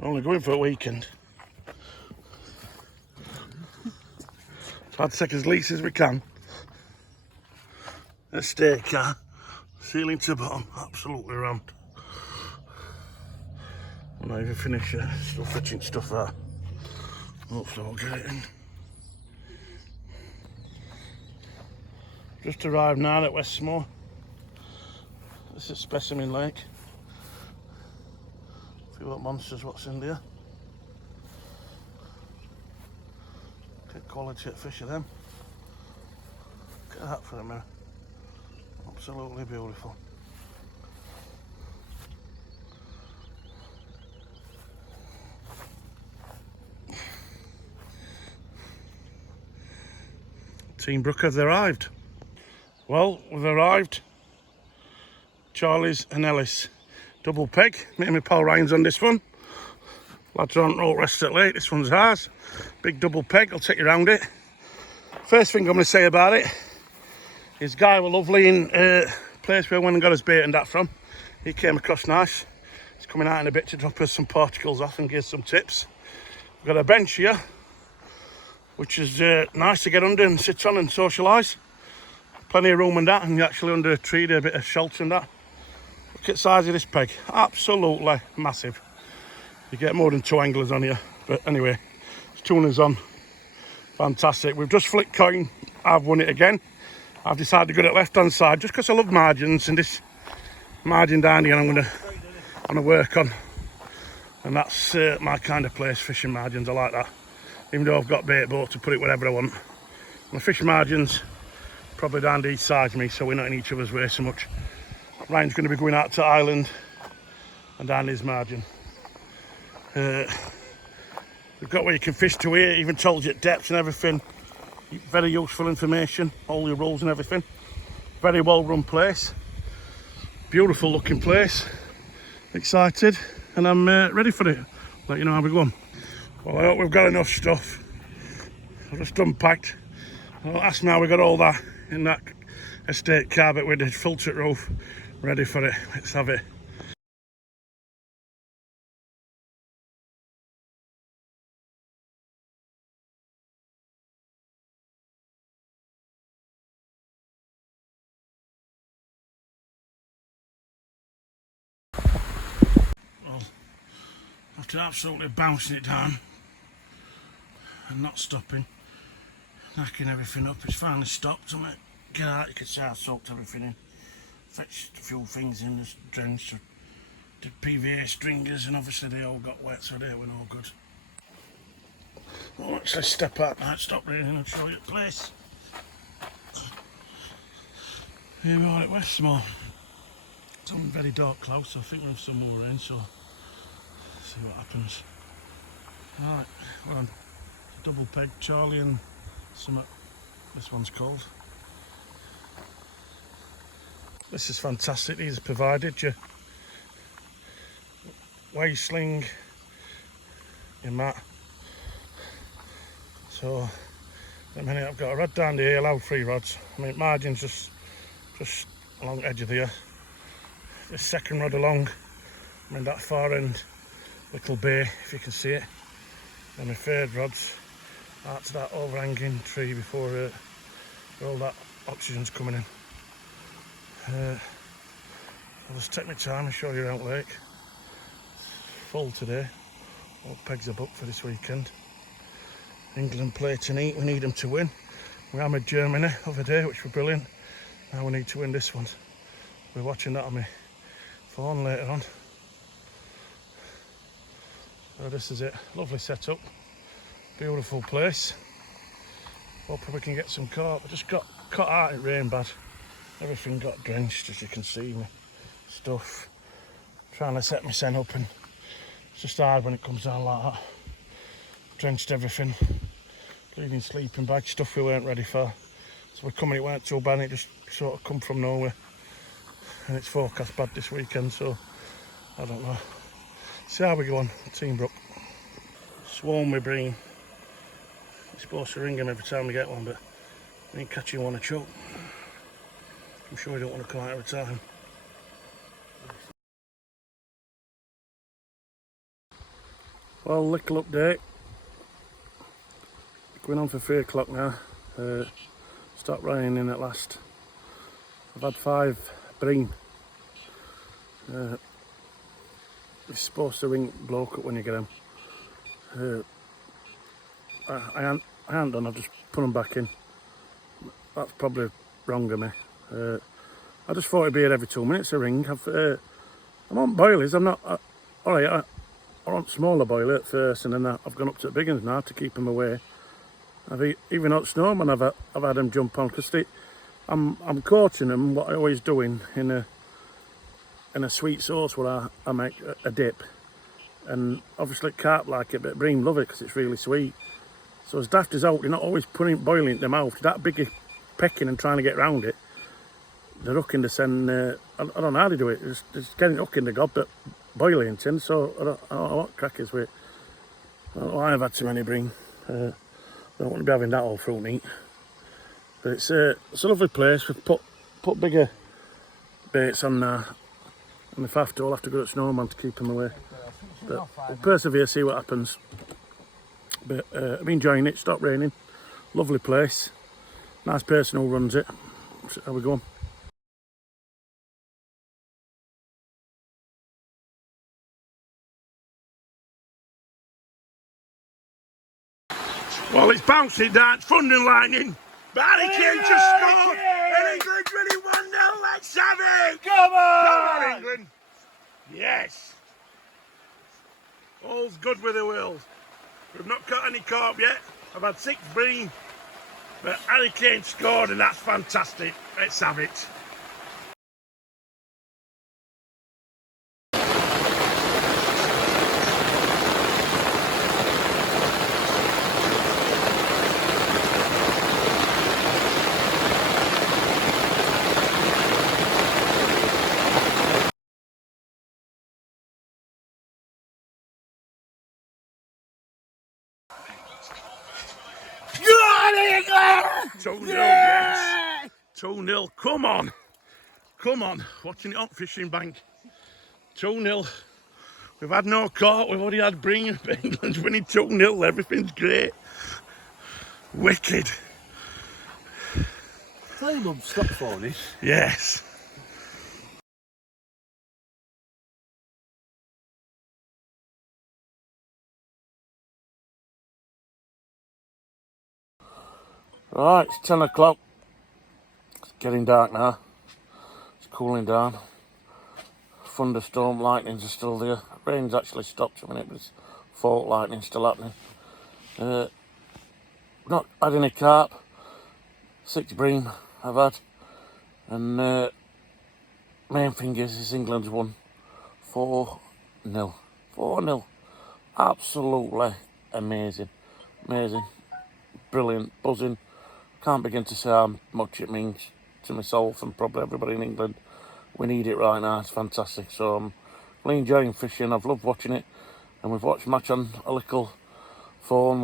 Only going for a weekend. Try to take as least as we can. A stay car, ceiling to bottom, absolutely rammed. I'm not even finished yet, still fetching stuff out. Hopefully I'll get it in. Just arrived now at Westmoor. This is Specimen Lake. See what monsters, what's in there. Get quality at fish of them. Look at that for a minute. Absolutely beautiful. Team Brook have arrived. Well, we've arrived. Charlie's and Ellis. Double peg. Me and my pal Ryan's on this one. Lads are on roll rest at lake. This one's ours. Big double peg. I'll take you around it. First thing I'm going to say about it is Guy were lovely in place where we went and got his bait and that from. He came across nice. He's coming out in a bit to drop us some particles off and give us some tips. We've got a bench here, which is nice to get under and sit on and socialise. Plenty of room and that, and you're actually under a tree there, a bit of shelter and that. Look at the size of this peg, absolutely massive. You get more than 2 anglers on here, but anyway, it's tuners on. Fantastic. We've just flicked coin. I've won it again. I've decided to go to the left hand side just because I love margins, and this margin down here I'm going to work on, and that's my kind of place, fishing margins. I like that, even though I've got bait boat to put it wherever I want. My fish margins probably down the east side of me, so we're not in each other's way so much. Ryan's going to be going out to Ireland and down his margin. We've got where you can fish to here, even told you at depths and everything. Very useful information, all your rules and everything. Very well run place. Beautiful looking place. Excited, and I'm ready for it. Let you know how we go on. Well, I hope we've got enough stuff. I've just unpacked. Well, that's now we got all that in that estate car, but with the filtered roof. Ready for it. Let's have it. Well, after absolutely bouncing it down and not stopping, knacking everything up, it's finally stopped. I'm get out. You can see I soaked everything in. Fetched a few things in, just drenched. Did PVA stringers, and obviously they all got wet, so they were no good. Well, actually step out now, stop raining and show you the place. Here we are at Westmoor. It's on very dark clouds, so I think we'll have some more rain, so see what happens. Right, we're on double peg, Charlie and some, this one's called. This is fantastic. These are provided you way sling in that. So at the minute I've got a rod down here, allowed 3 rods. I mean margins just along the edge of there. The second rod along, I mean that far end little bay, if you can see it. And the third rod's out to that overhanging tree before all that oxygen's coming in. I'll just take my time and show you around lake. It's full today. All pegs are booked for this weekend. England play tonight. We need them to win. We hammered Germany the other day, which were brilliant. Now we need to win this one. We're watching that on my phone later on. So this is it. Lovely setup. Beautiful place. Hopefully we can get some carp. I just got caught out in rain bad. Everything got drenched, as you can see, my stuff. Trying to set my scent up, and it's just hard when it comes down like that. Drenched everything, including sleeping bag, stuff we weren't ready for. So we're coming, it weren't too bad, it just sort of come from nowhere. And it's forecast bad this weekend, so I don't know. See how we go on, Team Brook. Swarm with bream. You're supposed to ring them every time we get one, but we ain't catching one a choke. I'm sure you don't want to come out every time. Well, little update. Going on for 3 o'clock now. Stopped raining at last. I've had 5 bream. You're supposed to ring bloke up when you get them. I ain't done, I've just put them back in. That's probably wrong of me. I just thought it'd be here every 2 minutes a ring. I'm on boilies, I'm not... Alright, I want smaller boiler at first, and then I've gone up to the big ones now to keep them away. Even out snowman I've had them jump on, because I'm coating them what I always doing in a sweet sauce where I make a dip. And obviously carp like it, but bream love it because it's really sweet. So as daft as out, you're not always boiling it in the mouth. That big pecking and trying to get round it. They're hooking to send, I don't know how they do it, just getting hooked in the gob, but boiling it in, so I don't know what crack is with it. I don't know why I've had so many bream. I don't want to be having that all fruit and eat. But it's a lovely place. We've put bigger baits on there. And if I have to, I'll have to go to snowman to keep them away. But we'll persevere, see what happens. But I'm enjoying it, stopped raining. Lovely place. Nice person who runs it. So how we going? Well, it's bouncing down, it's thunder and lightning. But Harry Kane just scored! And England's winning 1-0, let's have it! Come on! Come on, England! Yes! All's good with the world. We've not caught any carp yet. I've had 6 bream. But Harry Kane scored and that's fantastic. Let's have it. England! 2-0, yes. 2-0, come on. Come on. Watching it on Fishing Bank. 2-0. We've had no caught, we've already had bream. England's winning 2-0, everything's great. Wicked. Tell your mum, stop phoning. Yes. Right, it's 10 o'clock. It's getting dark now. It's cooling down. Thunderstorm, lightnings are still there. Rain's actually stopped a minute, but it's fault lightning still happening. Not had any carp. 6 bream I've had. And main thing is England's won 4-0. 4-0. Absolutely amazing. Amazing. Brilliant. Buzzing. Can't begin to say how much it means to myself and probably everybody in England. We need it right now. It's fantastic. So I'm really enjoying fishing. I've loved watching it. And we've watched match on a little phone.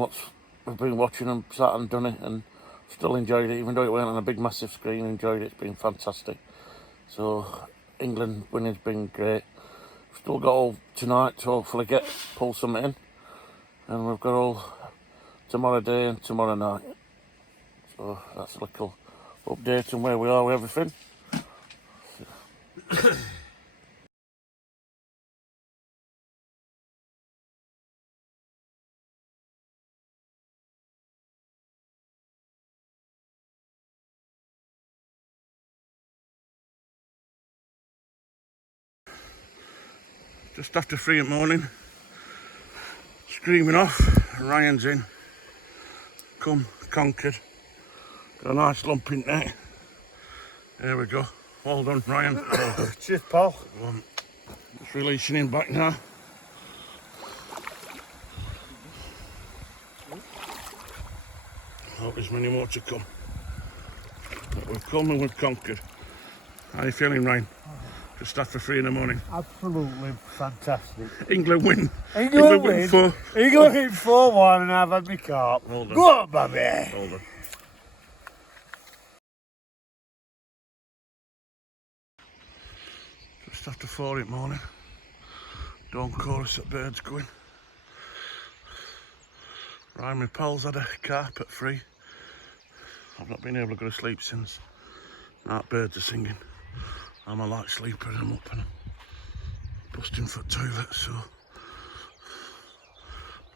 We've been watching and sat and done it and still enjoyed it. Even though it went on a big massive screen, enjoyed it. It's been fantastic. So England winning's been great. We've still got all tonight to hopefully pull something in. And we've got all tomorrow day and tomorrow night. So that's a little update on where we are with everything. Just after 3 in the morning, screaming off, Ryan's in, come, conquered, got a nice lump in there, there we go, well done Ryan. Cheers, pal. Just releasing him back now. Hope there's many more to come, but we've come and we've conquered. How are you feeling, Ryan? Just after 3 in the morning. Absolutely fantastic. England win. England win. England win 4-1 and I've had my carp. Well done. Go on, baby. Well done. Just after 4 in the morning. Dawn chorus at birds going. Right, my pals had a carp at 3. I've not been able to go to sleep since. That birds are singing. I'm a light sleeper and I'm up and I'm busting for the toilet, so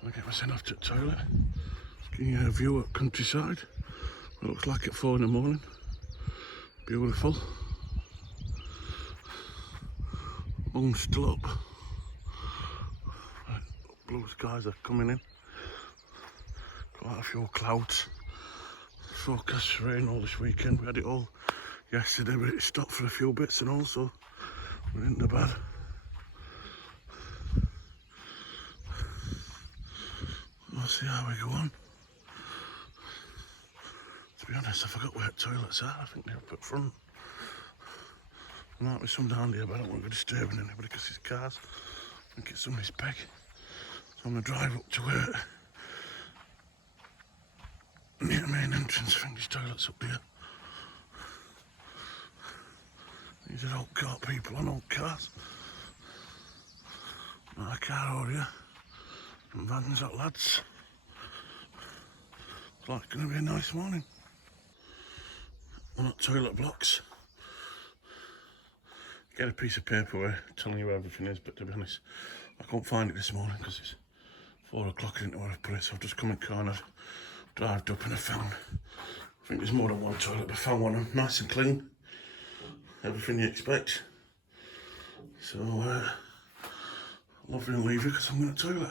I get myself off to the toilet. Give you a view at countryside. It looks like at 4 in the morning. Beautiful. Moon's still up. Right, blue skies are coming in. Quite a few clouds. Forecast for rain all this weekend. We had it all yesterday, but it stopped for a few bits and all, so we're in the bad. We'll see how we go on. To be honest, I forgot where the toilets are. I think they're up at front. There might be some down here, but I don't want to go disturbing anybody because it's cars. I think it's somebody's peg. So I'm going to drive up to where near the main entrance. I think there's toilets up here. These are old carp people on old cars. My car over here. And vans up, lads. It's like going to be a nice morning. One of toilet blocks. Get a piece of paper where telling you where everything is, but to be honest, I couldn't find it this morning because it's 4 o'clock. I didn't know where I've put it, so I've just come in cornered, drived up and I found, I think there's more than one toilet, but I found one nice and clean. Everything you expect. So, I'll love you and leave you because I'm going to toilet.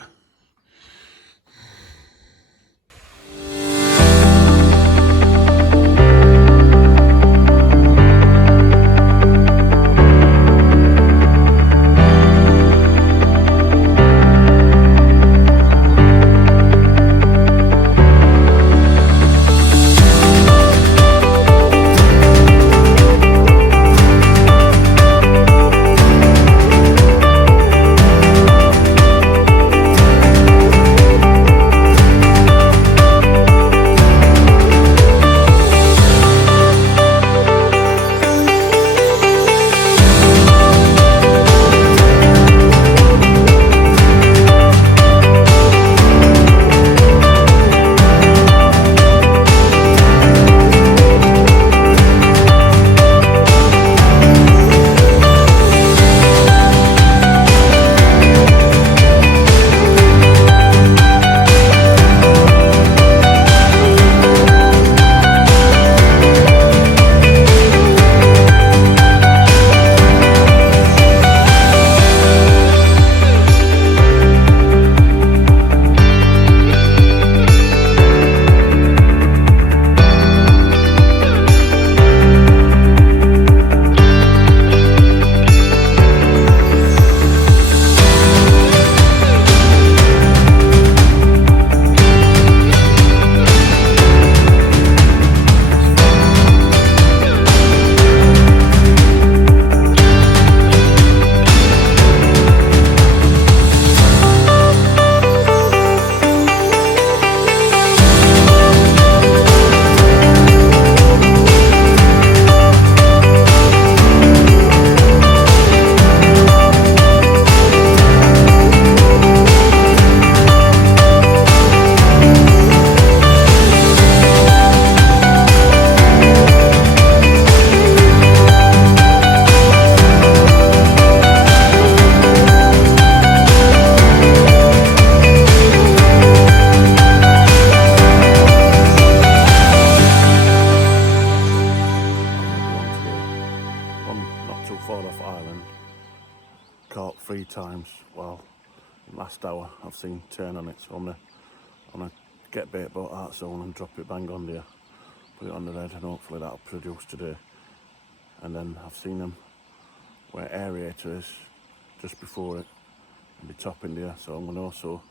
Caught 3 times. Well, last hour I've seen turn on it, so I'm gonna get bait boat out zone and drop it bang on there, put it on the red, and hopefully that'll produce today. And then I've seen them where aerator is just before it and be topping there, so I'm gonna also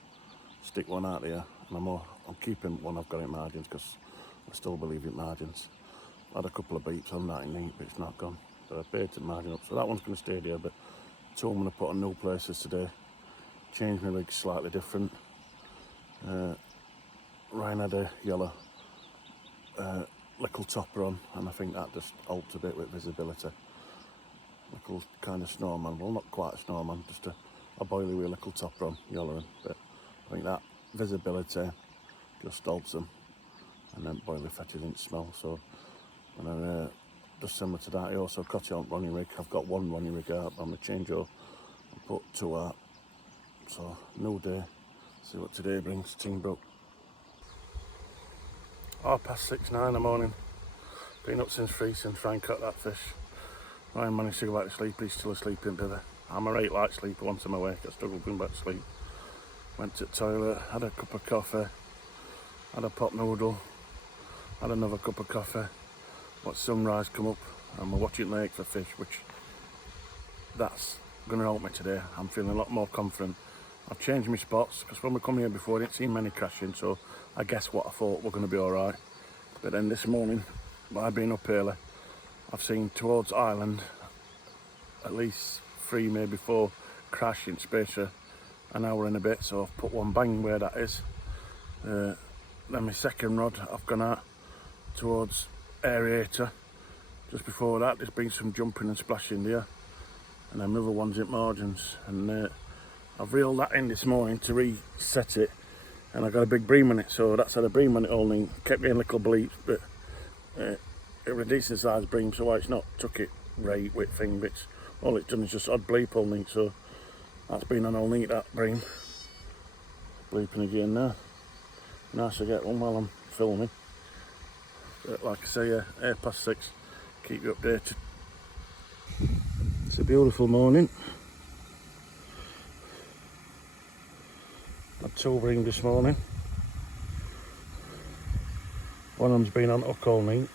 stick one out there, and I'm keeping one I've got in margins because I still believe in margins. I had a couple of beeps on that in neat, but it's not gone. But I've baited margin up, so that one's going to stay there. But 2 I'm going to put on new places today. Change my rigs slightly different. Ryan had a yellow little topper on, and I think that just helped a bit with visibility. Little kind of snowman, well not quite a snowman, just a boilie with a little topper on, yellow. But I think that visibility just salts them and then boil the feta didn't smell. So, and then just similar to that, I also cut it on running rig. I've got one running rig out, I'm gonna change over and put 2 out. So new day, see what today brings. Team broke. 6:30 in the morning. Been up since 3 since trying to cut that fish. Ryan managed to go back to sleep, he's still asleep in bed. I'm a right light sleeper. Once I'm awake I struggle going back to sleep. Went to the toilet, had a cup of coffee, had a pot noodle, had another cup of coffee, watched sunrise come up, and we're watching lake for fish, which that's going to help me today. I'm feeling a lot more confident. I've changed my spots, because when we come here before I didn't see many crashing, so I guess what I thought we're going to be alright. But then this morning, by being up early, I've seen towards island at least 3, maybe 4 crash in space of an hour and a bit, so I've put one bang where that is. Then my second rod I've gone out towards aerator. Just before that there's been some jumping and splashing there, and then another one's at margins, and I've reeled that in this morning to reset it, and I got a big bream on it, so that's had a bream on it all in. Kept getting little bleeps, but it was a decent sized bream, so it's not took it right with thing, but all it's done is just odd bleep all neat, so that's been on all neat, that bream. Bleeping again now. Nice to get one while I'm filming. But like I say, 6:30, keep you updated. It's a beautiful morning. Had 2 bream this morning. One of them's been on hook all neat.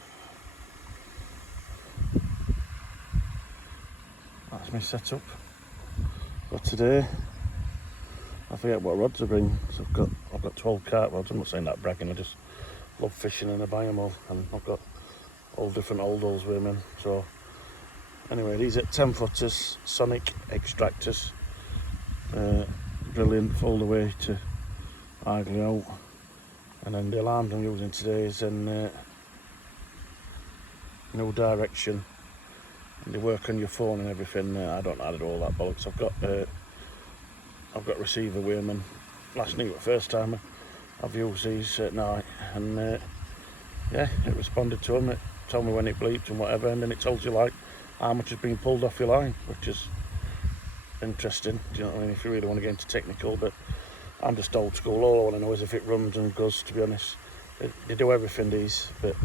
That's my setup for today. I forget what rods I bring. So I've got 12 carp rods. I'm not saying that bragging, I just love fishing and I buy them all, and I've got all different old holes with them. So anyway, these are 10 footers, sonic extractors. Brilliant all the way to idly out. And then the alarms I'm using today is in no direction, and they work on your phone and everything. I don't know how to do all that bollocks. I've got receiver with them, and last night, the first time I've used these at night, and yeah, it responded to them. It told me when it bleeped and whatever, and then it told you like how much has been pulled off your line, which is interesting. Do you know what I mean? If you really want to get into technical, but I'm just old school. All I want to know is if it runs and goes, to be honest. They do everything, these, but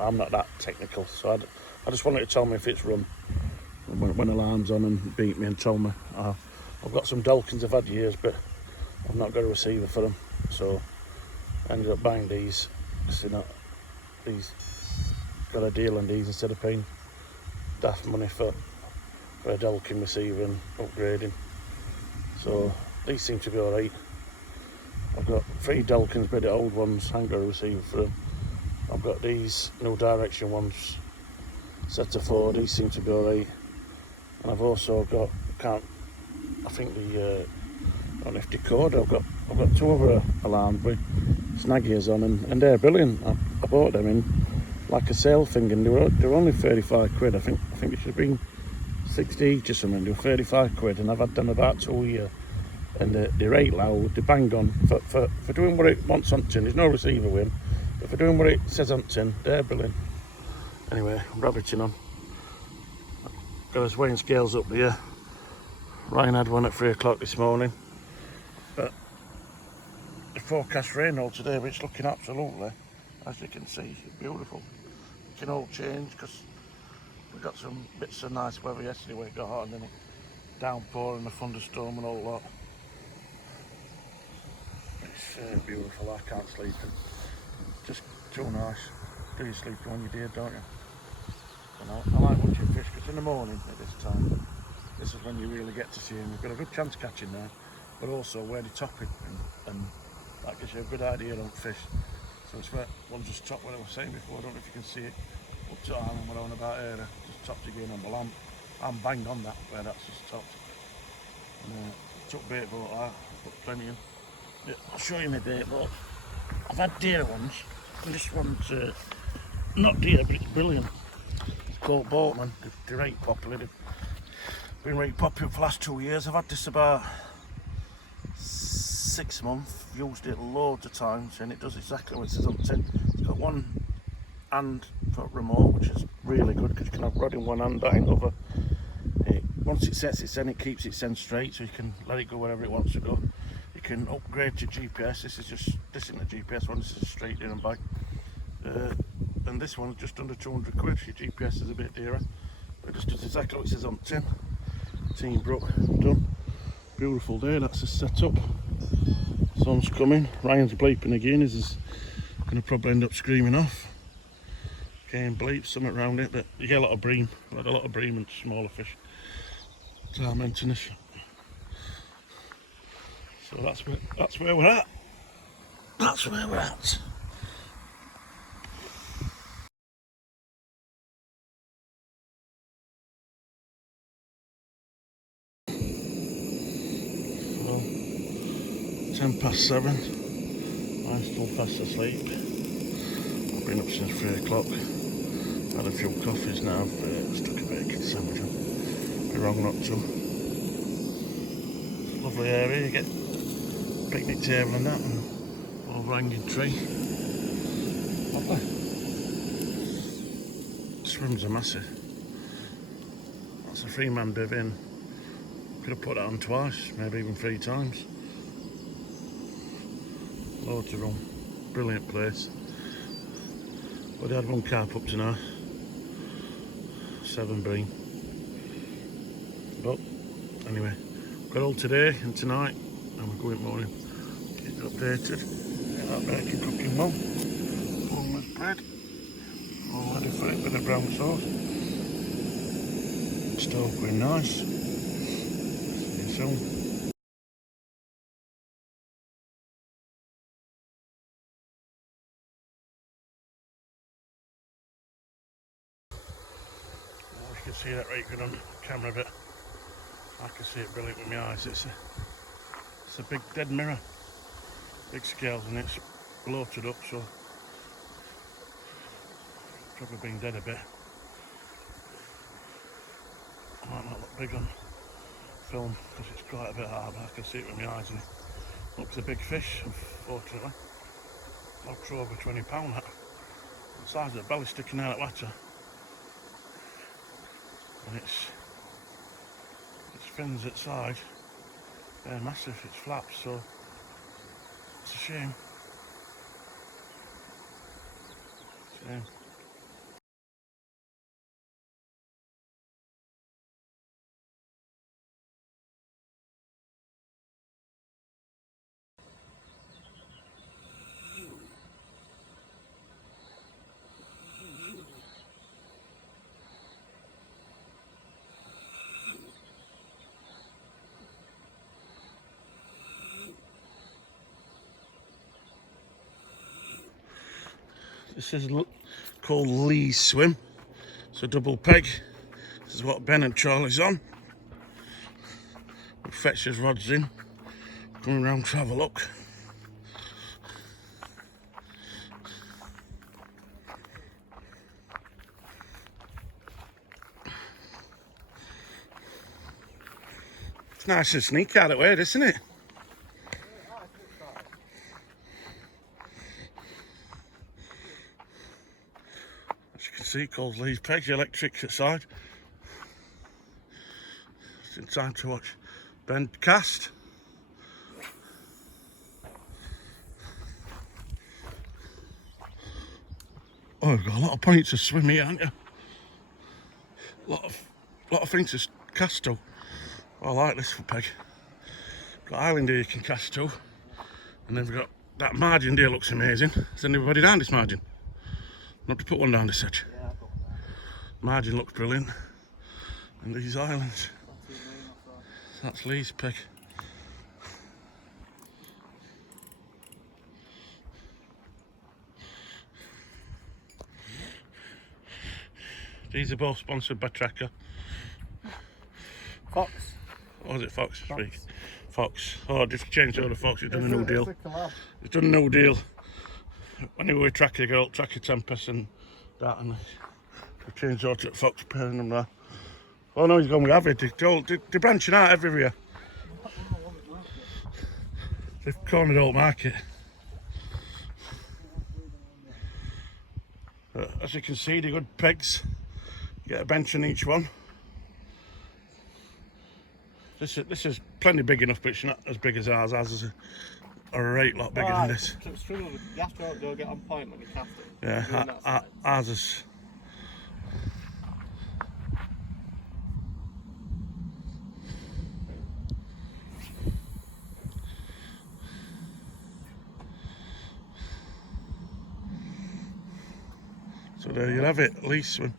I'm not that technical, so I just wanted to tell me if it's run. When alarm's on and beat me and told me. I've got some Delkins I've had years, but I've not got a receiver for them, so I ended up buying these. So these got a deal on these instead of paying daft money for a Delkin receiver and upgrading. So these seem to be alright. I've got 3 Delkins, but the old ones, I haven't got a receiver for them. I've got these no direction ones, set of 4, these seem to be alright. And I've also got, I think the on FD code, I've got 2 other alarms with snag ears on, and they're brilliant. I bought them in like a sale thing, and they're only 35 quid. I think it should have been 60 each or something. They were 35 quid, and I've had them about 2 years. And they're right loud, they're bang on for doing what it wants on tin. There's no receiver with them, but for doing what it says on tin, they're brilliant. Anyway, I'm rabbiting on. Got his weighing scales up here. Ryan had one at 3 o'clock this morning, but the forecast rain all today, but it's looking absolutely, as you can see, beautiful. It can all change because we got some bits of nice weather yesterday where it got hot, and then it downpour and a thunderstorm and all that. It's beautiful. I can't sleep. Just too nice. Do you sleep when you're dead, don't you? And I like watching fish, because in the morning at this time, this is when you really get to see them. You've got a good chance catching there, but also where they top it, and that gives you a good idea on fish. So it's where one just top, what I was saying before, I don't know if you can see it, up to island when I went about here, just topped again on the lamp. I'm banged on that, where that's just topped. And took bait boat out, put plenty in. Yeah, I'll show you my bait boat. I've had deer ones, and this one's not deer, but it's brilliant. It's called Boatman. They're right popular. They've been really popular for the last 2 years. I've had this about 6 months, used it loads of times and it does exactly what it says on the tin. It's got one hand for remote, which is really good because you can have rod in one hand, that in other. Once it sets its end, it keeps its end straight, so you can let it go wherever it wants to go. You can upgrade to GPS. This isn't a GPS one, this is a straight in and back. And this one's just under 200 quid. Your GPS is a bit dearer, but it just does exactly what it says on the tin. Team Brook done. Beautiful day, that's the setup. Sun's coming, Ryan's bleeping again, he's going to probably end up screaming off. Cane bleep, something around it, but you get a lot of bream. I had a lot of bream and smaller fish. Tormentinous. So that's where we're at. That's where we're at. Well, 7:10. I'm still fast asleep. I've been up since 3 o'clock. Had a few coffees now. Stuck a bacon sandwich on. Be wrong not to. Lovely area. You get picnic table and that, and overhanging tree. Lovely. Swims are massive. That's a 3-man div in. Could have put that on twice, maybe even 3 times. Loads of room. Brilliant place. But I had 1 carp up tonight. 7 bream. But anyway, got all today and tonight, and we're going morning. Keep it updated. Get that bacon cooking well. Boneless bread. All ready for it with a brown sauce. Stove going nice. See you soon. You can see that right good on camera a bit. I can see it brilliant with my eyes. It's a big dead mirror. Big scales and it's bloated up, so probably been dead a bit. Might not look big on film because it's quite a bit hard, but I can see it with my eyes and it looks a big fish, unfortunately. I'll throw over £20 that. The size of the belly sticking out of the water. And its fins at side, they're massive, it's flaps, so it's a shame. Shame. This is called Lee's Swim. It's a double peg. This is what Ben and Charlie's on. We fetch his rods in. Coming round to have a look. It's nice and sneaky out of the way, isn't it? As you can see, called Lee's Peg, the electric side. It's in time to watch Ben cast. Oh, you've got a lot of points to swim here, haven't you? A lot of things to cast to. I like this for peg. Got island here you can cast to, and then we've got that margin there, looks amazing. Is anybody down this margin? Not to put one down this edge. Yeah, I've got one. Margin looks brilliant, and these islands. That's Lee's peg. These are both sponsored by Tracker. Fox. Or is it Fox? Fox. Fox. Oh, they've changed all the Fox. They've done a new deal. It's a collab. They've done a new deal. When they were with Tracker, they got Tracker Tempest and that, and they've changed all to Fox, pairing them there. Oh no, he's gone with Avid. They're branching out everywhere. The corner don't market. As you can see, they're good pegs. Get a bench on each one. This is plenty big enough, but it's not as big as ours. Ours is a right lot bigger than this. You have to get on point when you cast it. Yeah, ours is. So there you have it, lease one.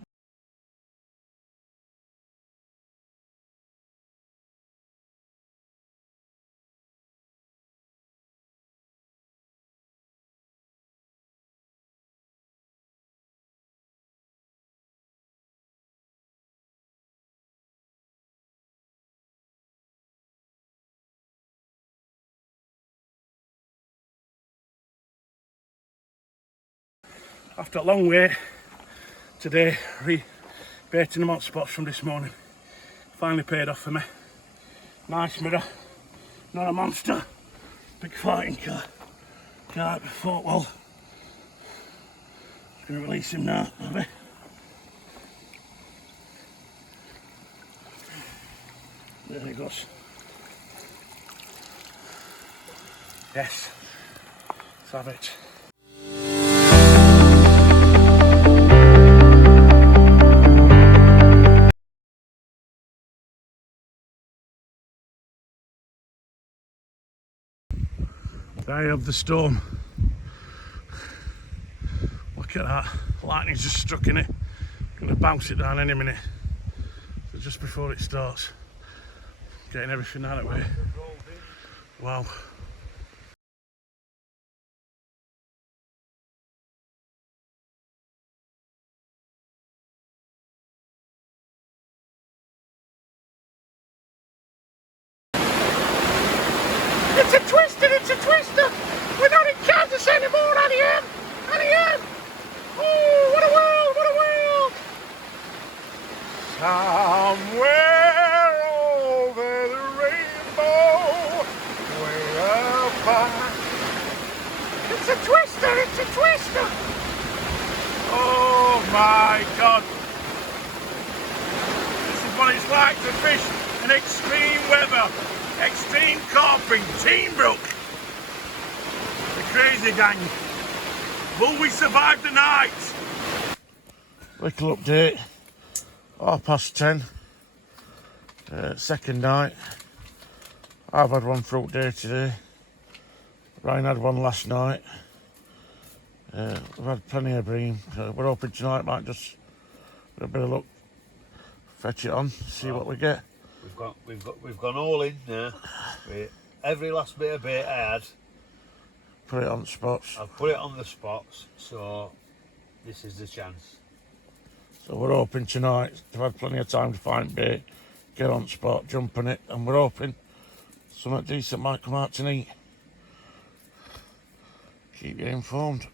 After a long wait today, rebaiting them out spots from this morning. Finally paid off for me. Nice mirror, not a monster. Big fighting carp, thought, well, just gonna release him now, maybe. There he goes. Yes, let's have it. Day of the storm. Look at that. Lightning's just struck in it. Gonna bounce it down any minute. So just before it starts, getting everything out of the way. Wow. It's a twister, it's a twister! We're not in Kansas anymore, Annie-Ann! Annie-Ann! Oh, what a world, what a world! Somewhere over the rainbow, way up high. It's a twister, it's a twister! Oh my God! This is what it's like to fish in extreme weather. Extreme carping, Team Brook, the crazy gang. Will we survive the night? Little update, 10:30, second night. I've had one fruit day today. Ryan had one last night. We've had plenty of bream. We're hoping tonight might just a bit of luck, fetch it on, see what we get. We've gone all in now. Every last bit of bait I had, Put it on spots. I've put it on the spots, so this is the chance. So we're hoping tonight to have plenty of time to find bait, get on spot, jump on it, and we're hoping something decent might come out tonight. Keep you informed.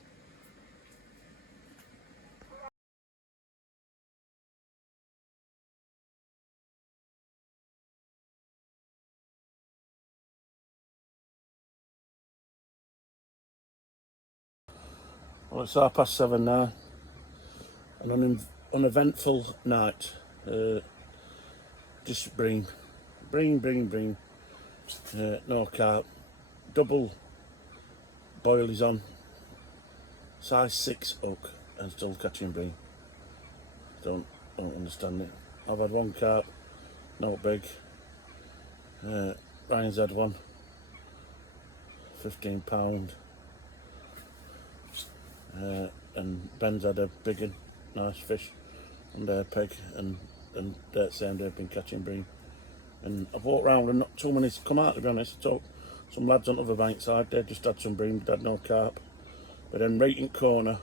Well, it's 7:30 now. An uneventful night. Just bream. No carp. Double boilies on. Size 6 hook and still catching bream. Don't understand it. I've had one carp, not big. Ryan's had one, £15. And Ben's had a big one, nice fish under a peg, and that same day I've been catching bream. And I've walked round and not too many's come out, to be honest. I talked some lads on the other bank side, they just had some bream, they had no carp. But then right in corner,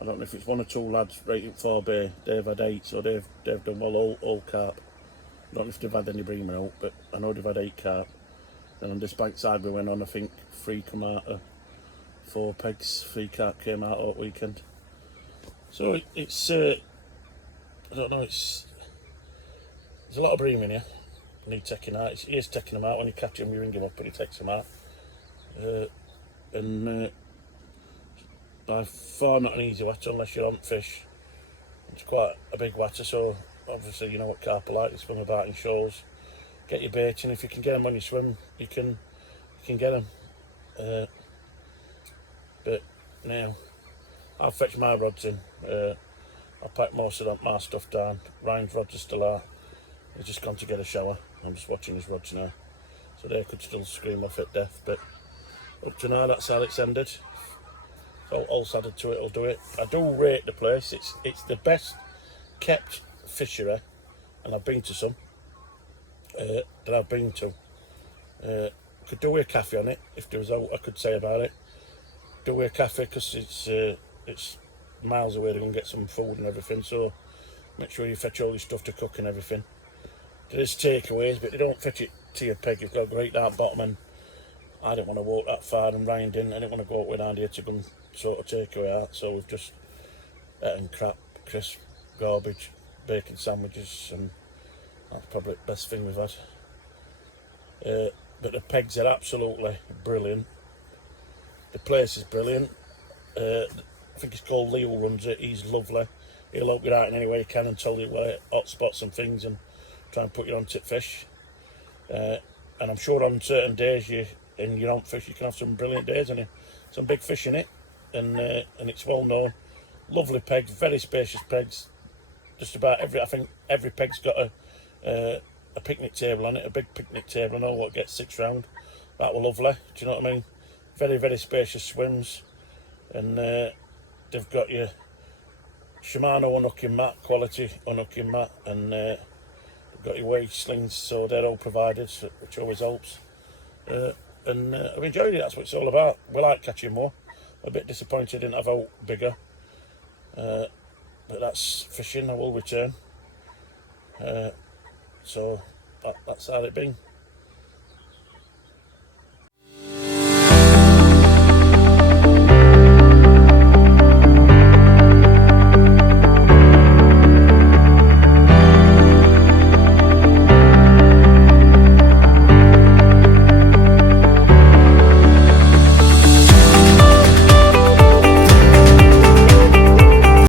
I don't know if it's one or two lads right in 4B, they've had 8, so they've done well all carp. I don't know if they've had any bream out, but I know they've had 8 carp. Then on this bank side we went on, I think 3 come out of 4 pegs, 3 carp came out all weekend. So it's I don't know, there's a lot of bream in here. Need taking out. He is taking them out. When you catch him, you ring him up and he takes them out. and by far not an easy water unless you're on fish. It's quite a big water, so obviously you know what carp are like. They swim about in shoals. Get your bait, and if you can get them when you swim, you can get them. But now I've fetched my rods in. I packed most of my stuff down. Ryan's rods are still out. He's just gone to get a shower. I'm just watching his rods now, so they could still scream off at death. But up to now, that's how it's ended. All added to it will do it. I do rate the place. It's the best kept fishery, and I've been to some that I've been to. Could do with a cafe on it if there was all I could say about it. Do with a cafe because it's miles away to go and get some food and everything. So make sure you fetch all your stuff to cook and everything. There is takeaways, but they don't fetch it to your peg. You've got to go right down bottom, and I didn't want to walk that far, and Ryan didn't. I didn't want to go up with Andy to go and sort of takeaway out. So we've just eaten crap, crisp, garbage, bacon sandwiches, and that's probably the best thing we've had. But the pegs are absolutely brilliant. The place is brilliant. I think it's called Lee who runs it. He's lovely. He'll help you out in any way he can and tell you where hot spots and things and try and put you on tip fish. And I'm sure on certain days you're on fish, you can have some brilliant days and some big fish in it. And it's well known. Lovely pegs, very spacious pegs. Just about I think every peg's got a picnic table on it, a big picnic table, and all what gets 6 round. That were lovely. Do you know what I mean? Very, very spacious swims, and they've got your Shimano unhooking mat, quality unhooking mat, and they've got your wave slings, so they're all provided, which always helps. And I've enjoyed it. That's what it's all about. We like catching more. I'm a bit disappointed I didn't have out bigger, but that's fishing. I will return. So that's how it been.